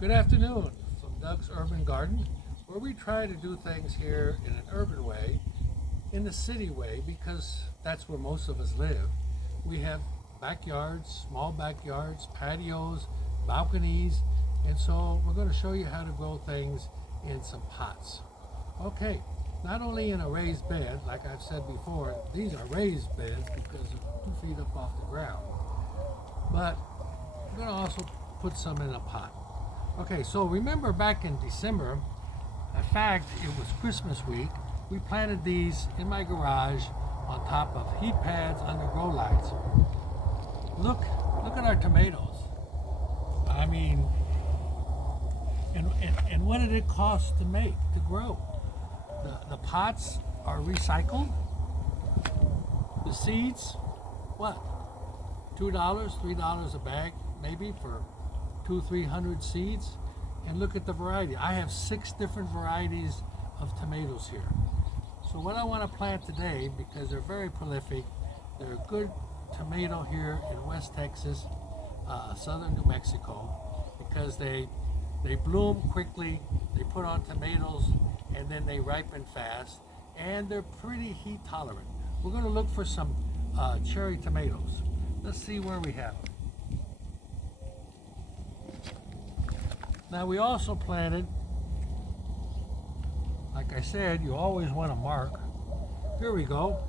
Good afternoon from Doug's Urban Garden, where we try to do things here in an urban way, in the city way, because that's where most of us live. We have backyards, small backyards, patios, balconies, and so we're going to show you how to grow things in some pots. Okay, not only in a raised bed, like I've said before, these are raised beds because they're 2 feet up off the ground, but we're going to also put some in a pot. Okay, so remember back in December, in fact, it was Christmas week, we planted these in my garage on top of heat pads under grow lights. Look at our tomatoes. I mean, and what did it cost to make, to grow? The pots are recycled. The seeds, what? $2, $3 a bag, maybe for 200-300 seeds. And look at the variety. I have 6 different varieties of tomatoes here. So what I want to plant today, because they're very prolific, they're a good tomato here in West Texas, southern New Mexico, because they bloom quickly, they put on tomatoes, and then they ripen fast, and they're pretty heat tolerant. We're going to look for some cherry tomatoes. Let's see where we have them. Now we also planted, like I said, you always want to mark. Here we go,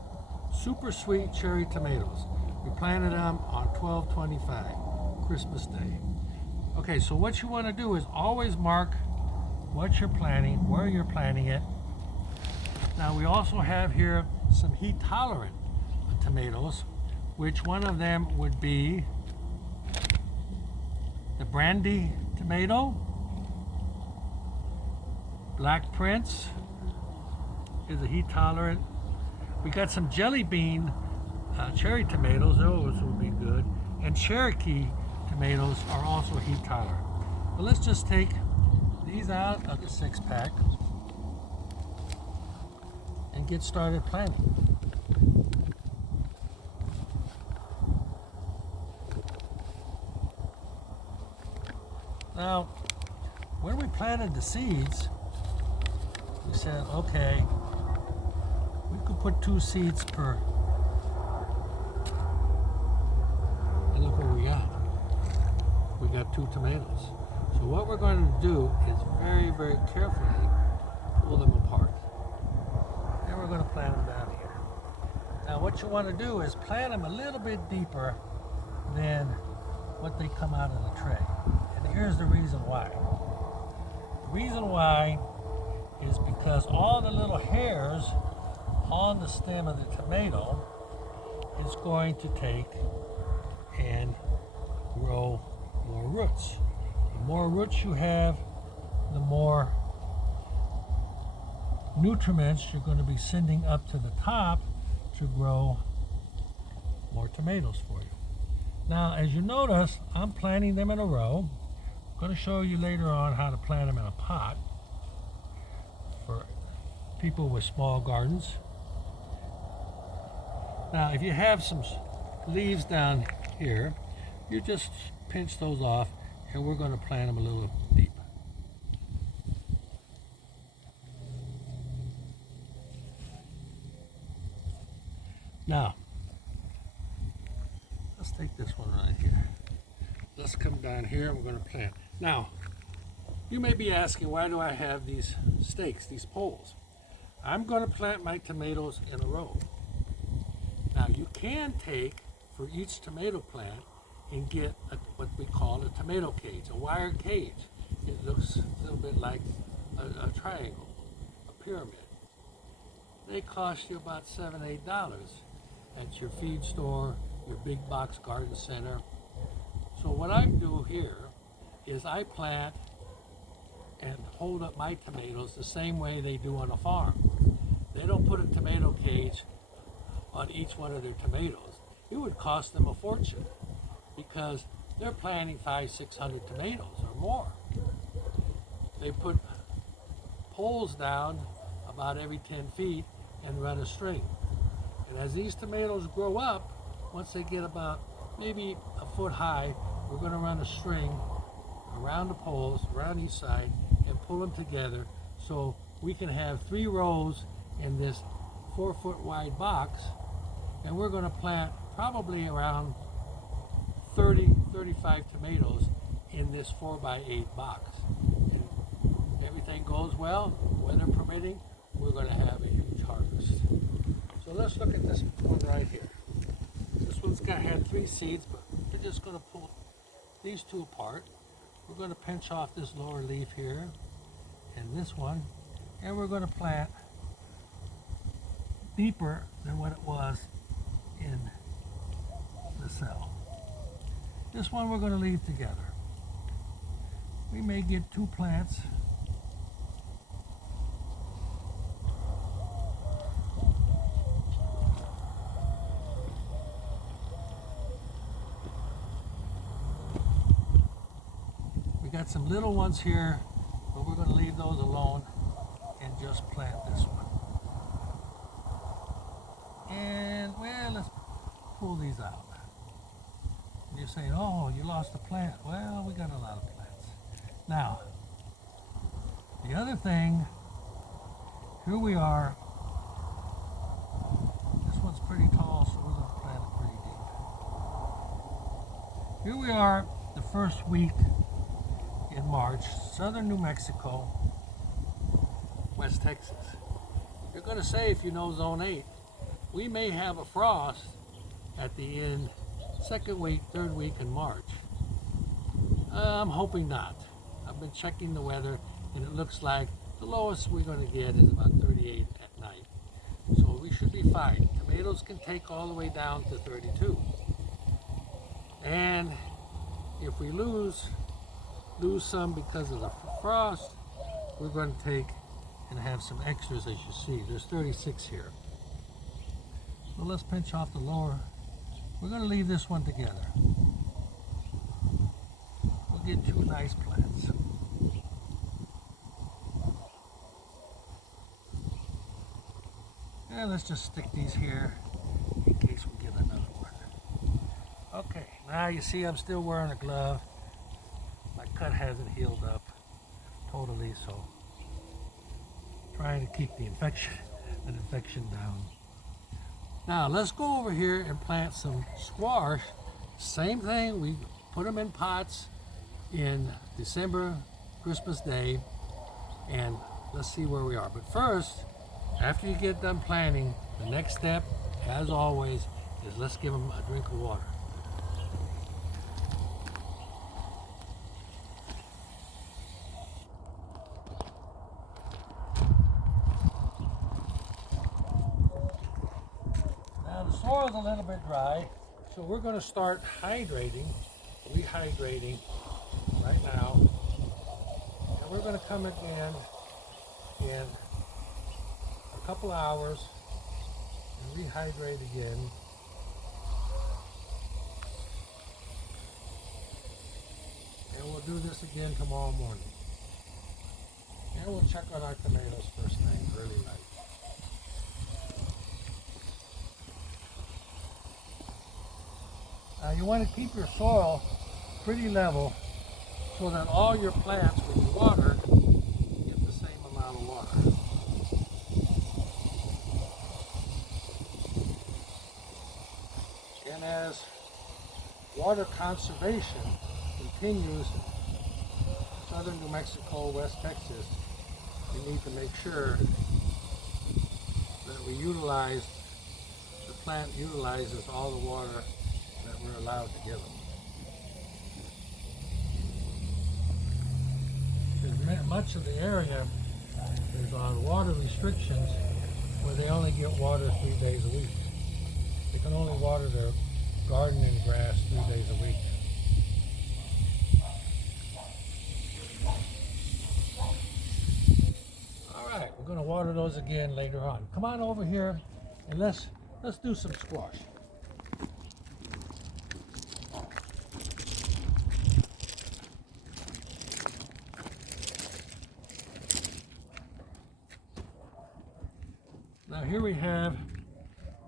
super sweet cherry tomatoes. We planted them on 12/25, Christmas Day. Okay, so what you want to do is always mark what you're planting, where you're planting it. Now we also have here some heat tolerant tomatoes, which one of them would be the brandy tomato. Black Prince is a heat tolerant. We got some jelly bean cherry tomatoes, those would be good. And Cherokee tomatoes are also heat tolerant. But let's just take these out of the 6-pack and get started planting. Now, when we planted the seeds, we said, okay, we could put 2 seeds per. And look what we got. We got 2 tomatoes. So what we're going to do is very, very carefully pull them apart. And we're going to plant them down here. Now what you want to do is plant them a little bit deeper than what they come out of the tray. And here's the reason why. The reason why is because all the little hairs on the stem of the tomato is going to take and grow more roots. The more roots you have, the more nutriments you're going to be sending up to the top to grow more tomatoes for you. Now, as you notice, I'm planting them in a row. I'm going to show you later on how to plant them in a pot for people with small gardens. Now, if you have some leaves down here, you just pinch those off, and we're going to plant them a little deep. Now, let's take this one right here. Let's come down here and we're going to plant. Now, you may be asking, why do I have these stakes, these poles? I'm going to plant my tomatoes in a row. Now, you can take, for each tomato plant, and get what we call a tomato cage, a wire cage. It looks a little bit like a triangle, a pyramid. They cost you about $7, $8 at your feed store, your big box garden center. So what I do here is I plant and hold up my tomatoes the same way they do on a farm. They don't put a tomato cage on each one of their tomatoes. It would cost them a fortune because they're planting 500-600 tomatoes or more. They put poles down about every 10 feet and run a string. And as these tomatoes grow up, once they get about maybe a foot high, we're going to run a string around the poles, around each side, and pull them together so we can have 3 rows in this 4-foot wide box. And we're going to plant probably around 35 tomatoes in this 4x8 box. And everything goes well, weather permitting, we're going to have a huge harvest. So let's look at this one right here. This one's had 3 seeds, but we're just going to pull these 2 apart. We're going to pinch off this lower leaf here and this one, and we're going to plant deeper than what it was in the cell. This one we're going to leave together. We may get 2 plants. We got some little ones here, but we're going to leave those alone and just plant this one. And well, let's pull these out. And you're saying, oh, you lost a plant. Well, we got a lot of plants. Now, the other thing, here we are. This one's pretty tall, so we're going to plant it pretty deep. Here we are the first week in March, southern New Mexico, West Texas. You're going to say, if you know Zone 8, we may have a frost at the end, 2nd week, 3rd week in March. I'm hoping not. I've been checking the weather, and it looks like the lowest we're going to get is about 38 at night. So we should be fine. Tomatoes can take all the way down to 32. And if we lose some because of the frost, we're going to take and have some extras, as you see. There's 36 here. So let's pinch off the lower. We're going to leave this one together. We'll get 2 nice plants. And let's just stick these here in case we get another one. Okay, now you see I'm still wearing a glove. My cut hasn't healed up totally, so trying to keep the infection down. Now let's go over here and plant some squash. Same thing, we put them in pots in December, Christmas Day, and let's see where we are. But first, after you get done planting, the next step, as always, is let's give them a drink of water. Soil's a little bit dry, so we're going to start rehydrating right now, and we're going to come again in a couple hours and rehydrate again. And we'll do this again tomorrow morning. And we'll check on our tomatoes first thing early night. You want to keep your soil pretty level so that all your plants, when you water, get the same amount of water. And as water conservation continues in southern New Mexico, West Texas, we need to make sure that the plant utilizes all the water that we're allowed to give them. There's much of the area is on water restrictions where they only get water 3 days a week. They can only water their garden and grass 3 days a week. All right, we're going to water those again later on. Come on over here and let's do some squash. Now here we have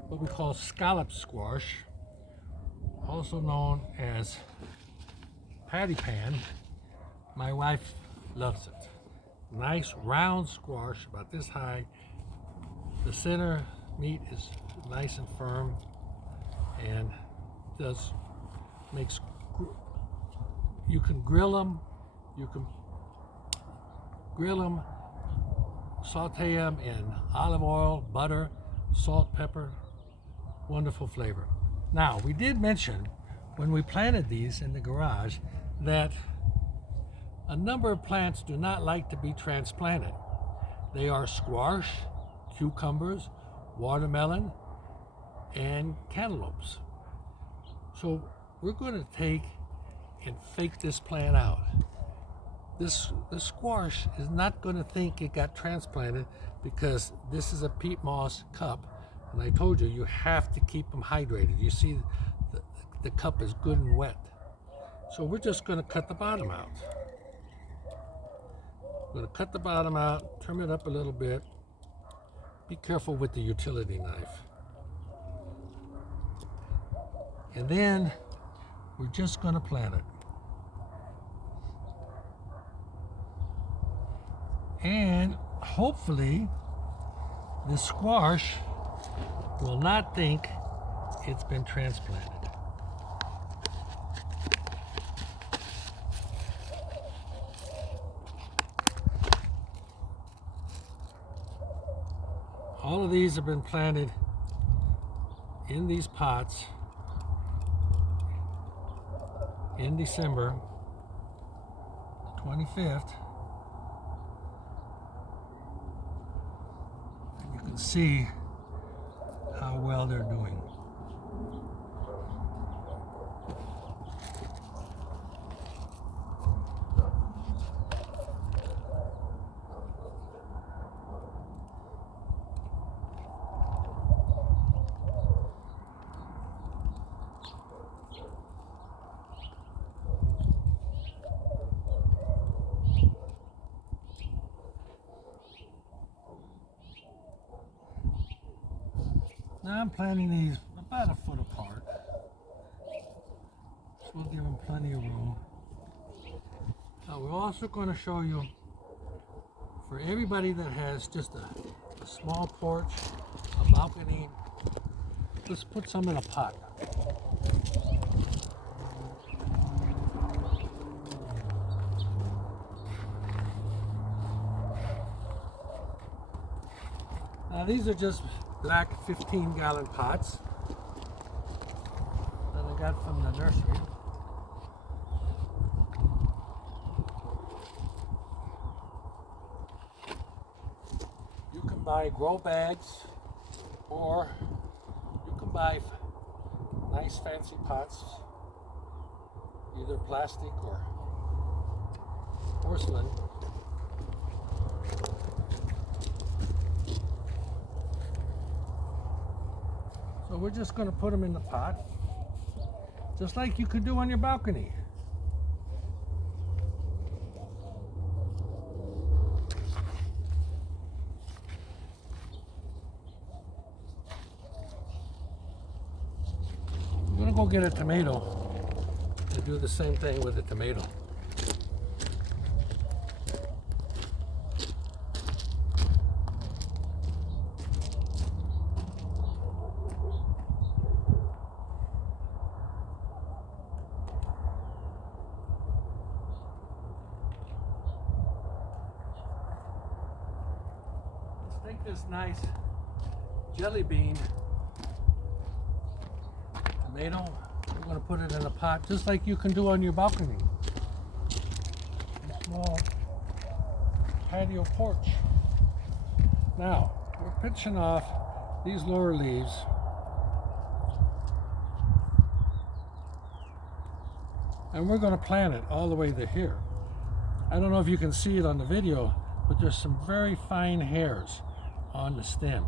what we call scallop squash, also known as patty pan, My wife loves it. Nice round squash, about this high. The center meat is nice and firm, and makes. You can grill them. You can grill them, saute them in olive oil, butter, salt, pepper. Wonderful flavor. Now, we did mention when we planted these in the garage that a number of plants do not like to be transplanted. They are squash, cucumbers, watermelon, and cantaloupes. So we're going to take and fake this plant out. The squash is not going to think it got transplanted because this is a peat moss cup, and I told you, you have to keep them hydrated. You see the cup is good and wet. So we're just going to cut the bottom out. We're going to cut the bottom out, trim it up a little bit. Be careful with the utility knife. And then we're just going to plant it. And hopefully the squash will not think it's been transplanted. All of these have been planted in these pots in December 25th. And you can see how well they're doing. Now I'm planting these about a foot apart, so we'll give them plenty of room. Now we're also going to show you, for everybody that has just a small porch, a balcony, let's put some in a pot. Now these are just black 15-gallon pots that I got from the nursery. You can buy grow bags, or you can buy nice fancy pots, either plastic or porcelain. So we're just going to put them in the pot, just like you could do on your balcony. I'm going to go get a tomato and do the same thing with the tomato. Take this nice jelly bean tomato, we're going to put it in a pot just like you can do on your balcony, a small patio porch. Now we're pinching off these lower leaves, and we're going to plant it all the way to here. I don't know if you can see it on the video, but there's some very fine hairs on the stem.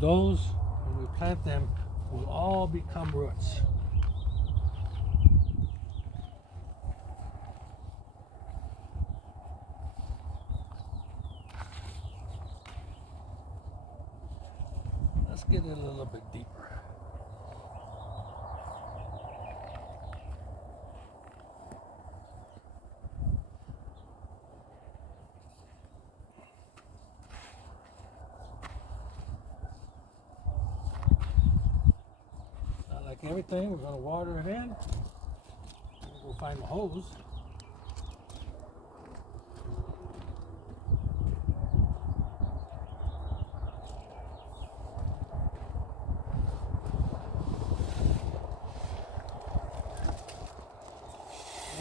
Those, when we plant them, will all become roots. Let's get it a little bit deeper. everything. We're going to water it in. We'll find the hose.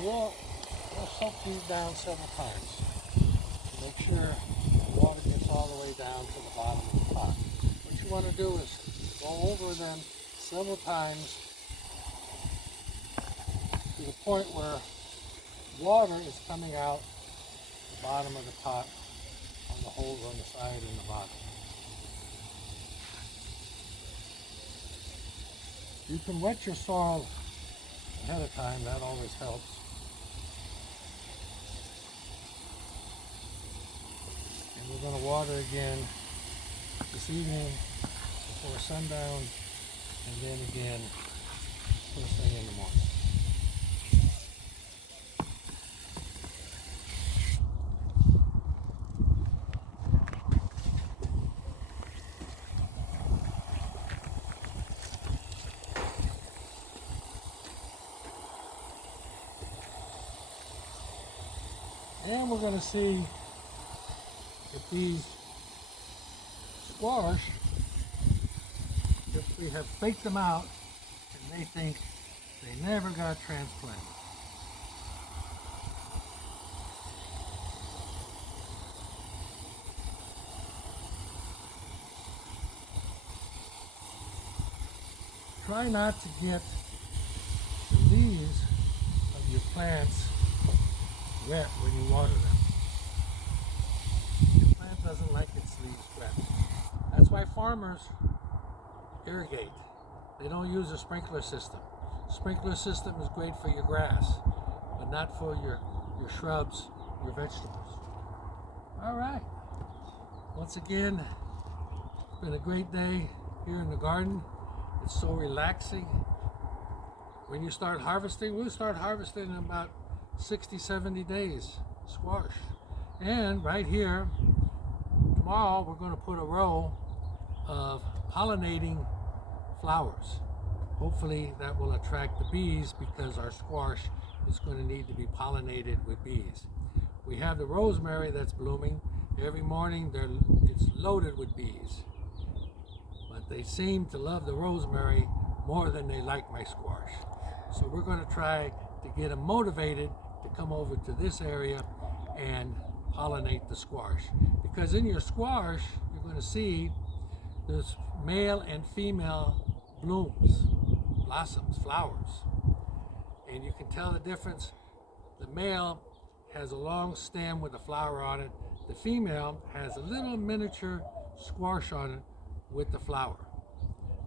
We'll soak these down several times. Make sure the water gets all the way down to the bottom of the pot. What you want to do is go over them several times to the point where water is coming out the bottom of the pot on the holes on the side and the bottom. You can wet your soil ahead of time, that always helps. And we're going to water again this evening before sundown, and then again first thing in the morning. And we're going to see if these squash, if we have faked them out and they think they never got transplanted. Try not to get the leaves of your plants wet when you water them. Your plant doesn't like its leaves wet. That's why farmers irrigate. They don't use a sprinkler system. Sprinkler system is great for your grass, but not for your shrubs, your vegetables. All right. Once again, it's been a great day here in the garden. It's so relaxing. When you start harvesting, we'll start harvesting in about 60, 70 days, squash. And right here, tomorrow we're going to put a row of pollinating flowers. Hopefully that will attract the bees, because our squash is going to need to be pollinated with bees. We have the rosemary that's blooming. Every morning it's loaded with bees. But they seem to love the rosemary more than they like my squash. So we're going to try to get them motivated to come over to this area and pollinate the squash. Because in your squash, you're going to see there's male and female blooms, blossoms, flowers. And you can tell the difference. The male has a long stem with a flower on it. The female has a little miniature squash on it with the flower.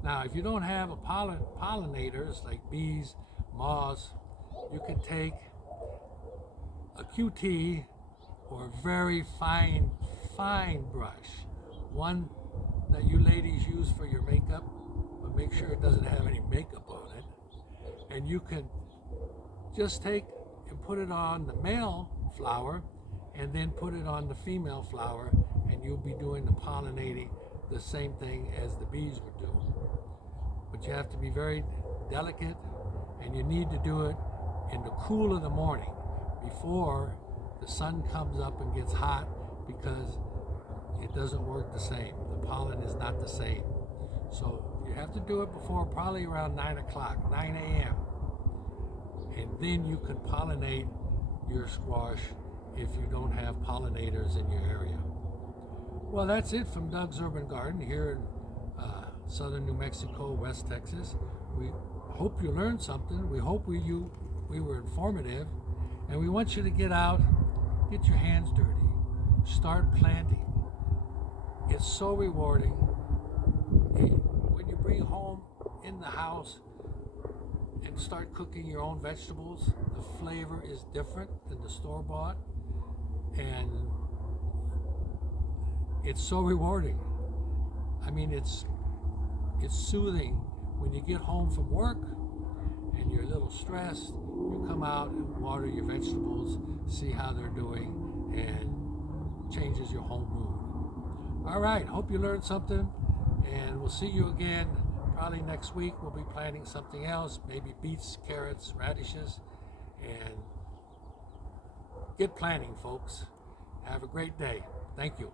Now, if you don't have a pollinators like bees, moths, you can take a QT or a very fine brush, one that you ladies use for your makeup, but make sure it doesn't have any makeup on it. And you can just take and put it on the male flower and then put it on the female flower, and you'll be doing the pollinating the same thing as the bees would do. But you have to be very delicate, and you need to do it in the cool of the morning before the sun comes up and gets hot, because it doesn't work the same. The pollen is not the same. So you have to do it before probably around 9 o'clock, 9 a.m. And then you can pollinate your squash if you don't have pollinators in your area. Well, that's it from Doug's Urban Garden here in southern New Mexico, West Texas. We hope you learned something. We hope we were informative, and we want you to get out, get your hands dirty, start planting. It's so rewarding. When you bring home in the house and start cooking your own vegetables, the flavor is different than the store-bought, and it's so rewarding. I mean, it's soothing when you get home from work and you're a little stressed. You come out and water your vegetables, see how they're doing, and changes your whole mood. All right, hope you learned something, and we'll see you again Probably next week we'll be planting something else, maybe beets, carrots, radishes, and get planting, folks. Have a great day. Thank you.